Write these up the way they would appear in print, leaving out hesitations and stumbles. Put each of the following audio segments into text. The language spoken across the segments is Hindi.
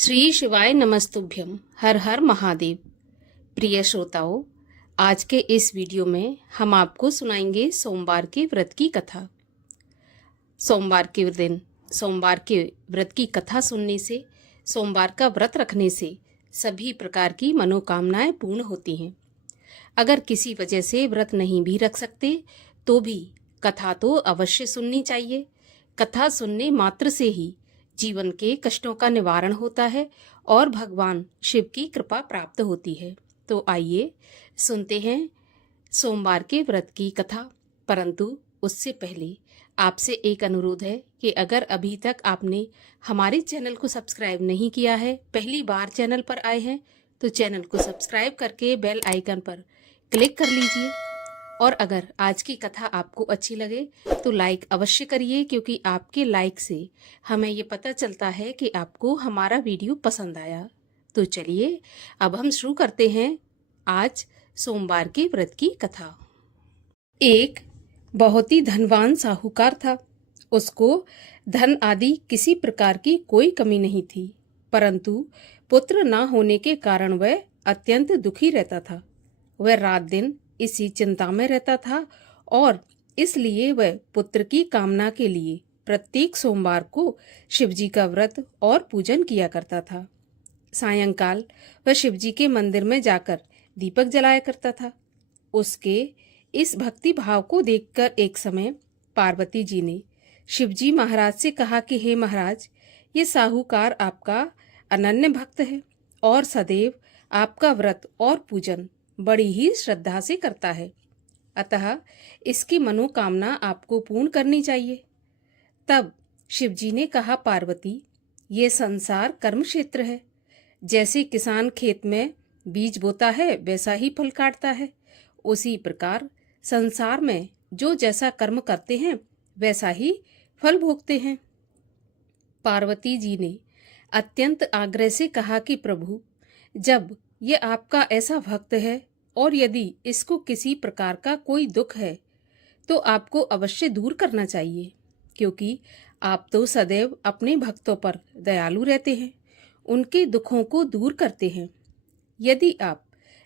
श्री शिवाय नमस्तुभ्यम। हर हर महादेव। प्रिय श्रोताओं, आज के इस वीडियो में हम आपको सुनाएंगे सोमवार के व्रत की कथा। सोमवार के दिन सोमवार के व्रत की कथा सुनने से, सोमवार का व्रत रखने से सभी प्रकार की मनोकामनाएं पूर्ण होती हैं। अगर किसी वजह से व्रत नहीं भी रख सकते तो भी कथा तो अवश्य सुननी चाहिए। कथा सुनने मात्र से ही जीवन के कष्टों का निवारण होता है और भगवान शिव की कृपा प्राप्त होती है। तो आइए सुनते हैं सोमवार के व्रत की कथा। परंतु उससे पहले आपसे एक अनुरोध है कि अगर अभी तक आपने हमारे चैनल को सब्सक्राइब नहीं किया है, पहली बार चैनल पर आए हैं, तो चैनल को सब्सक्राइब करके बेल आइकन पर क्लिक कर लीजिए। और अगर आज की कथा आपको अच्छी लगे तो लाइक अवश्य करिए, क्योंकि आपके लाइक से हमें ये पता चलता है कि आपको हमारा वीडियो पसंद आया। तो चलिए अब हम शुरू करते हैं आज सोमवार के व्रत की कथा। एक बहुत ही धनवान साहूकार था। उसको धन आदि किसी प्रकार की कोई कमी नहीं थी, परंतु पुत्र न होने के कारण वह अत्यंत दुखी रहता था। वह रात दिन इसी चिंता में रहता था और इसलिए वह पुत्र की कामना के लिए प्रत्येक सोमवार को शिवजी का व्रत और पूजन किया करता था। सायंकाल वह शिवजी के मंदिर में जाकर दीपक जलाया करता था। उसके इस भक्ति भाव को देखकर एक समय पार्वती जी ने शिवजी महाराज से कहा कि हे महाराज, ये साहूकार आपका अनन्य भक्त है और सदैव आपका व्रत और पूजन बड़ी ही श्रद्धा से करता है, अतः इसकी मनोकामना आपको पूर्ण करनी चाहिए। तब शिवजी ने कहा, पार्वती, ये संसार कर्म क्षेत्र है। जैसे किसान खेत में बीज बोता है वैसा ही फल काटता है, उसी प्रकार संसार में जो जैसा कर्म करते हैं वैसा ही फल भोगते हैं। पार्वती जी ने अत्यंत आग्रह से कहा कि प्रभु, जब ये आपका ऐसा भक्त है और यदि इसको किसी प्रकार का कोई दुख है तो आपको अवश्य दूर करना चाहिए, क्योंकि आप तो सदैव अपने भक्तों पर दयालु रहते हैं, उनके दुखों को दूर करते हैं। यदि आप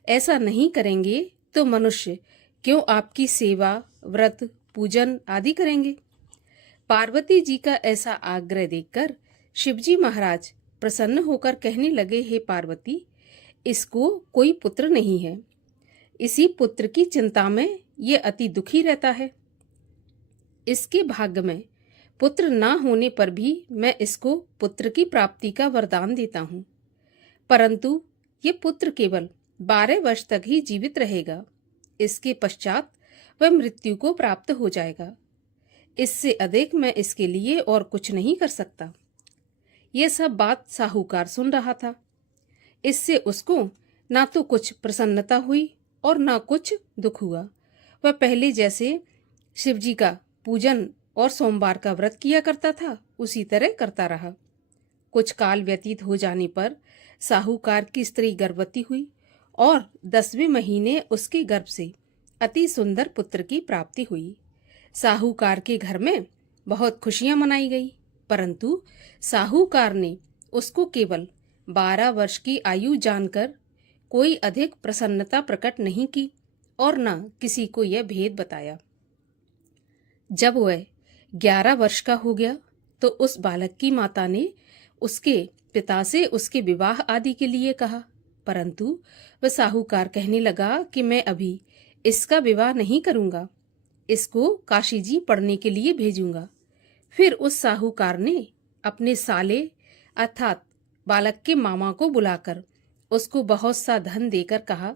ऐसा नहीं करेंगे तो मनुष्य क्यों आपकी सेवा, व्रत, पूजन आदि करेंगे। पार्वती जी का ऐसा आग्रह देखकर शिवजी महाराज प्रसन्न होकर कहने लगे, हे पार्वती, इसको कोई पुत्र नहीं है, इसी पुत्र की चिंता में ये अति दुखी रहता है। इसके भाग्य में पुत्र ना होने पर भी मैं इसको पुत्र की प्राप्ति का वरदान देता हूँ, परंतु ये पुत्र केवल 12 वर्ष तक ही जीवित रहेगा। इसके पश्चात वह मृत्यु को प्राप्त हो जाएगा। इससे अधिक मैं इसके लिए और कुछ नहीं कर सकता। यह सब बात साहूकार सुन रहा था। इससे उसको ना तो कुछ प्रसन्नता हुई और ना कुछ दुख हुआ। वह पहले जैसे शिवजी का पूजन और सोमवार का व्रत किया करता था उसी तरह करता रहा। कुछ काल व्यतीत हो जाने पर साहूकार की स्त्री गर्भवती हुई और 10वें महीने उसके गर्भ से अति सुंदर पुत्र की प्राप्ति हुई। साहूकार के घर में बहुत खुशियां मनाई गई, परंतु साहूकार ने उसको केवल 12 वर्ष की आयु जानकर कोई अधिक प्रसन्नता प्रकट नहीं की और न किसी को यह भेद बताया। जब वह 11 वर्ष का हो गया तो उस बालक की माता ने उसके पिता से उसके विवाह आदि के लिए कहा, परंतु वह साहूकार कहने लगा कि मैं अभी इसका विवाह नहीं करूंगा, इसको काशी जी पढ़ने के लिए भेजूंगा। फिर उस साहूकार ने अपने साले अर्थात बालक के मामा को बुलाकर उसको बहुत सा धन देकर कहा,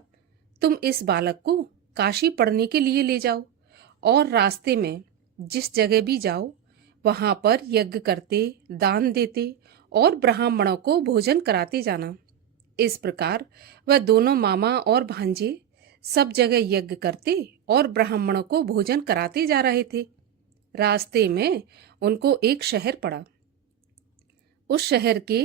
तुम इस बालक को काशी पढ़ने के लिए ले जाओ और रास्ते में जिस जगह भी जाओ वहां पर यज्ञ करते, दान देते और ब्राह्मणों को भोजन कराते जाना। इस प्रकार वह दोनों मामा और भांजे सब जगह यज्ञ करते और ब्राह्मणों को भोजन कराते जा रहे थे। रास्ते में उनको एक शहर पड़ा। उस शहर के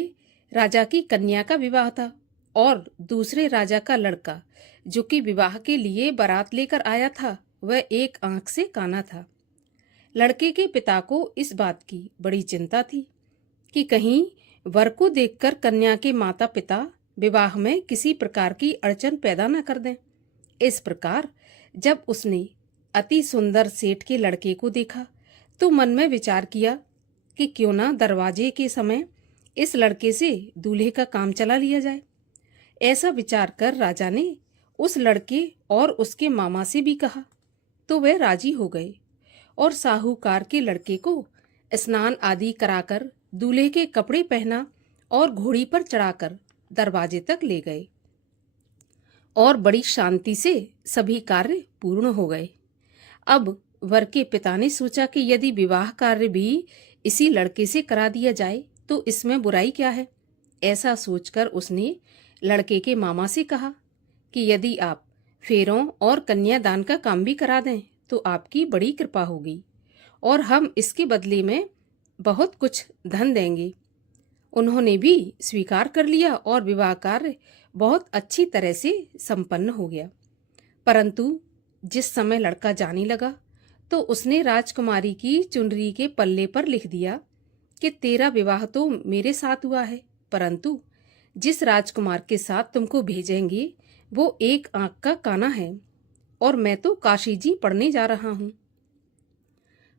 राजा की कन्या का विवाह था और दूसरे राजा का लड़का जो कि विवाह के लिए बारात लेकर आया था वह एक आंख से काना था। लड़के के पिता को इस बात की बड़ी चिंता थी कि कहीं वर को देखकर कन्या के माता पिता विवाह में किसी प्रकार की अड़चन पैदा न कर दें। इस प्रकार जब उसने अति सुंदर सेठ के लड़के को देखा तो मन में विचार किया कि क्यों ना दरवाजे के समय इस लड़के से दूल्हे का काम चला लिया जाए। ऐसा विचार कर राजा ने उस लड़के और उसके मामा से भी कहा तो वे राजी हो गए और साहूकार के लड़के को स्नान आदि कराकर दूल्हे के कपड़े पहना और घोड़ी पर चढ़ाकर दरवाजे तक ले गए और बड़ी शांति से सभी कार्य पूर्ण हो गए। अब वर के पिता ने सोचा कि यदि विवाह कार्य भी इसी लड़के से करा दिया जाए तो इसमें बुराई क्या है। ऐसा सोचकर उसने लड़के के मामा से कहा कि यदि आप फेरों और कन्यादान का काम भी करा दें तो आपकी बड़ी कृपा होगी और हम इसके बदले में बहुत कुछ धन देंगे। उन्होंने भी स्वीकार कर लिया और विवाह कार्य बहुत अच्छी तरह से संपन्न हो गया। परंतु जिस समय लड़का जाने लगा तो उसने राजकुमारी की चुनरी के पल्ले पर लिख दिया कि तेरा विवाह तो मेरे साथ हुआ है, परंतु जिस राजकुमार के साथ तुमको भेजेंगे वो एक आंख का काना है और मैं तो काशी जी पढ़ने जा रहा हूं।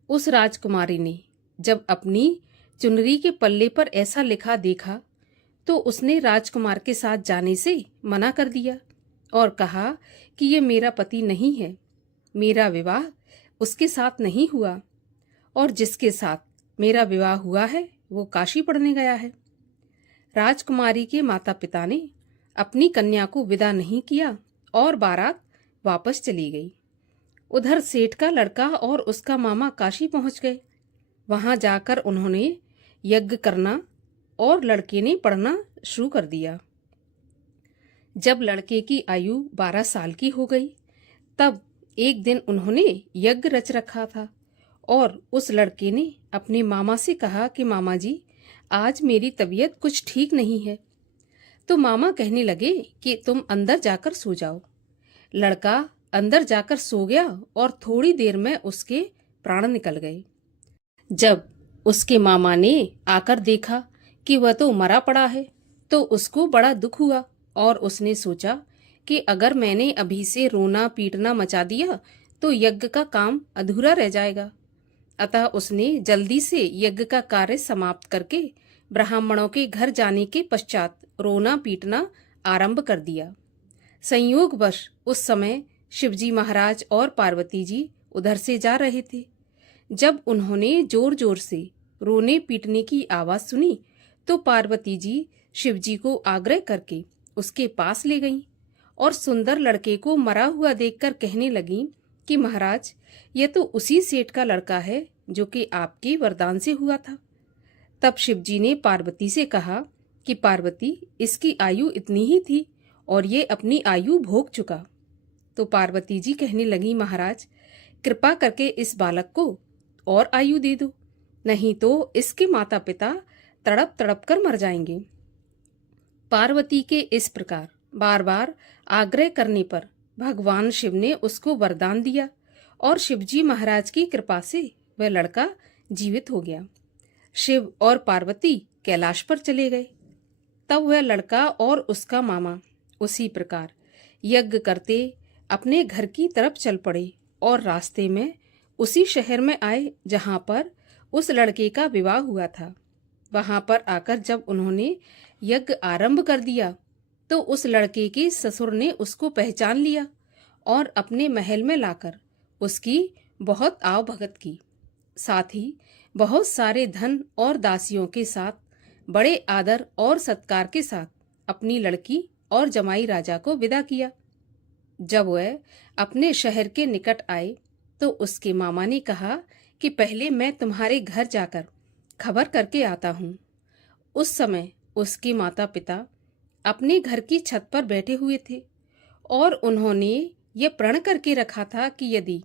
उस राजकुमारी ने जब अपनी चुनरी के पल्ले पर ऐसा लिखा देखा तो उसने राजकुमार के साथ जाने से मना कर दिया और कहा कि ये मेरा पति नहीं है, मेरा विवाह उसके साथ नहीं हुआ और जिसके साथ मेरा विवाह हुआ है वो काशी पढ़ने गया है। राजकुमारी के माता पिता ने अपनी कन्या को विदा नहीं किया और बारात वापस चली गई। उधर सेठ का लड़का और उसका मामा काशी पहुंच गए। वहां जाकर उन्होंने यज्ञ करना और लड़के ने पढ़ना शुरू कर दिया। जब लड़के की आयु 12 साल की हो गई तब एक दिन उन्होंने यज्ञ रच रखा था और उस लड़के ने अपने मामा से कहा कि मामा जी आज मेरी तबीयत कुछ ठीक नहीं है। तो मामा कहने लगे कि तुम अंदर जाकर सो जाओ। लड़का अंदर जाकर सो गया और थोड़ी देर में उसके प्राण निकल गए। जब उसके मामा ने आकर देखा कि वह तो मरा पड़ा है तो उसको बड़ा दुख हुआ और उसने सोचा कि अगर मैंने अभी से रोना पीटना मचा दिया तो यज्ञ का काम अधूरा रह जाएगा। अतः उसने जल्दी से यज्ञ का कार्य समाप्त करके ब्राह्मणों के घर जाने के पश्चात रोना पीटना आरंभ कर दिया। संयोगवश उस समय शिवजी महाराज और पार्वती जी उधर से जा रहे थे। जब उन्होंने जोर जोर से रोने पीटने की आवाज सुनी तो पार्वती जी शिवजी को आग्रह करके उसके पास ले गईं और सुंदर लड़के को मरा हुआ देखकर कहने लगीं कि महाराज यह तो उसी सेठ का लड़का है जो कि आपके वरदान से हुआ था। तब शिवजी ने पार्वती से कहा कि पार्वती इसकी आयु इतनी ही थी और ये अपनी आयु भोग चुका। तो पार्वती जी कहने लगी महाराज कृपा करके इस बालक को और आयु दे दो, नहीं तो इसके माता पिता तड़प तड़प कर मर जाएंगे। पार्वती के इस प्रकार बार बार आग्रह करने पर भगवान शिव ने उसको वरदान दिया और शिवजी महाराज की कृपा से वह लड़का जीवित हो गया। शिव और पार्वती कैलाश पर चले गए। तब वह लड़का और उसका मामा उसी प्रकार यज्ञ करते अपने घर की तरफ चल पड़े और रास्ते में उसी शहर में आए जहां पर उस लड़के का विवाह हुआ था। वहां पर आकर जब उन्होंने यज्ञ आरंभ कर दिया तो उस लड़के के ससुर ने उसको पहचान लिया और अपने महल में लाकर उसकी बहुत आवभगत की। साथ ही बहुत सारे धन और दासियों के साथ बड़े आदर और सत्कार के साथ अपनी लड़की और जमाई राजा को विदा किया। जब वह अपने शहर के निकट आए तो उसके मामा ने कहा कि पहले मैं तुम्हारे घर जाकर खबर करके आता हूँ। उस समय उसके माता पिता अपने घर की छत पर बैठे हुए थे और उन्होंने ये प्रण करके रखा था कि यदि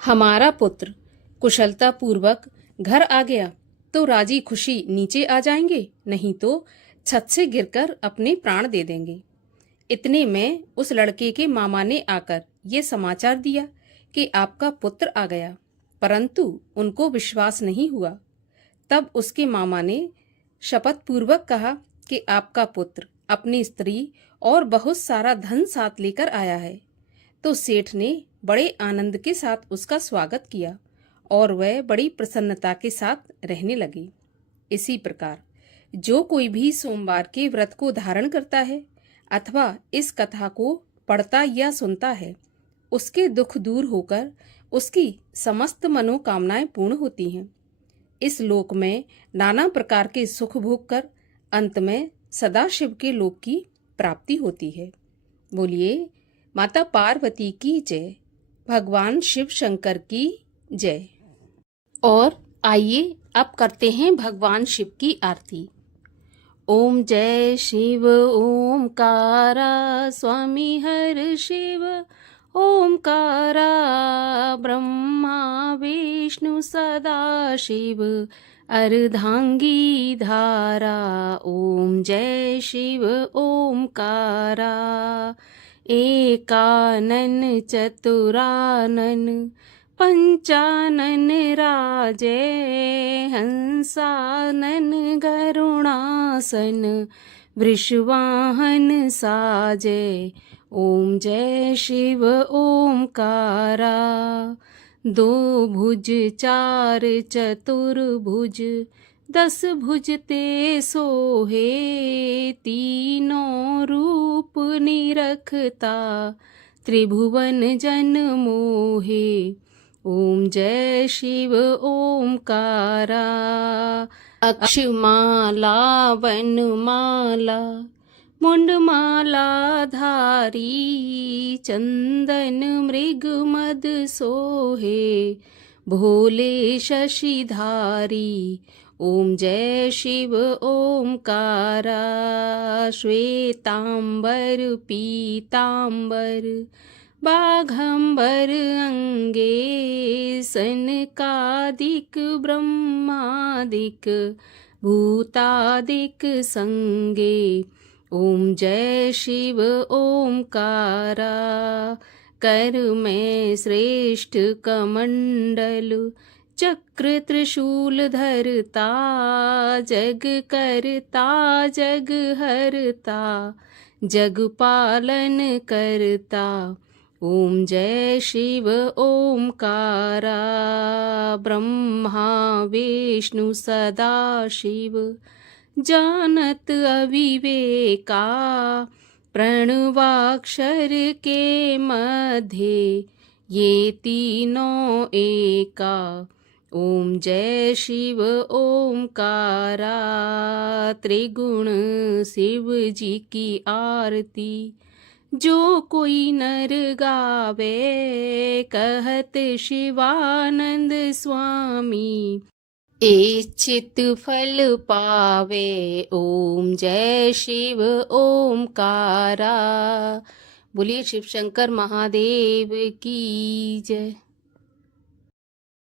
हमारा पुत्र कुशलता पूर्वक घर आ गया तो राजी खुशी नीचे आ जाएंगे, नहीं तो छत से गिरकर अपने प्राण दे देंगे। इतने में उस लड़के के मामा ने आकर ये समाचार दिया कि आपका पुत्र आ गया, परंतु उनको विश्वास नहीं हुआ। तब उसके मामा ने शपथ पूर्वक कहा कि आपका पुत्र अपनी स्त्री और बहुत सारा धन साथ लेकर आया है। तो सेठ ने बड़े आनंद के साथ उसका स्वागत किया और वह बड़ी प्रसन्नता के साथ रहने लगे। इसी प्रकार जो कोई भी सोमवार के व्रत को धारण करता है अथवा इस कथा को पढ़ता या सुनता है, उसके दुख दूर होकर उसकी समस्त मनोकामनाएं पूर्ण होती हैं। इस लोक में नाना प्रकार के सुख भोग कर अंत में सदाशिव के लोक की प्राप्ति होती है। बोलिए माता पार्वती की जय, भगवान शिव शंकर की जय। और आइए अब करते हैं भगवान शिव की आरती। ओम जय शिव ओमकारा स्वामी हर शिव ओमकारा ब्रह्मा विष्णु सदा शिव अर्धांगी धारा। ओम जय शिव ओमकारा एकानन चतुरानन पंचानन राजे हंसानन गरुणासन वृषवाहन साजे। ओम जय शिव ओमकारा दो भुज चार चतुर्भुज 10 भुज ते सोहे तीनों रूप निरखता त्रिभुवन जन मोहे। ओम जय शिव ओमकारा अक्षमाला वनमाला मुंडमाला धारी चंदन मृग मद सोहे भोले शशिधारी। ओम जय शिव ओमकारा श्वेतांबर पीतांबर बाघंबर अंगे सनकादिक ब्रह्मादिक भूतादिक संगे। ओम जय शिव ओमकारा कर में श्रेष्ठ कमंडल चक्र त्रिशूल धरता जग करता जग हरता जग पालन करता। ओम जय शिव ओमकारा ब्रह्मा विष्णु सदा शिव जानत अविवेका प्रणवाक्षर के मध्य ये तीनों एका। ओम जय शिव ओमकारा त्रिगुण शिव जी की आरती जो कोई नर गावे कहत शिवानंद स्वामी इच्छित फल पावे। ओम जय शिव ओमकारा। बोलिए शिव शंकर महादेव की जय।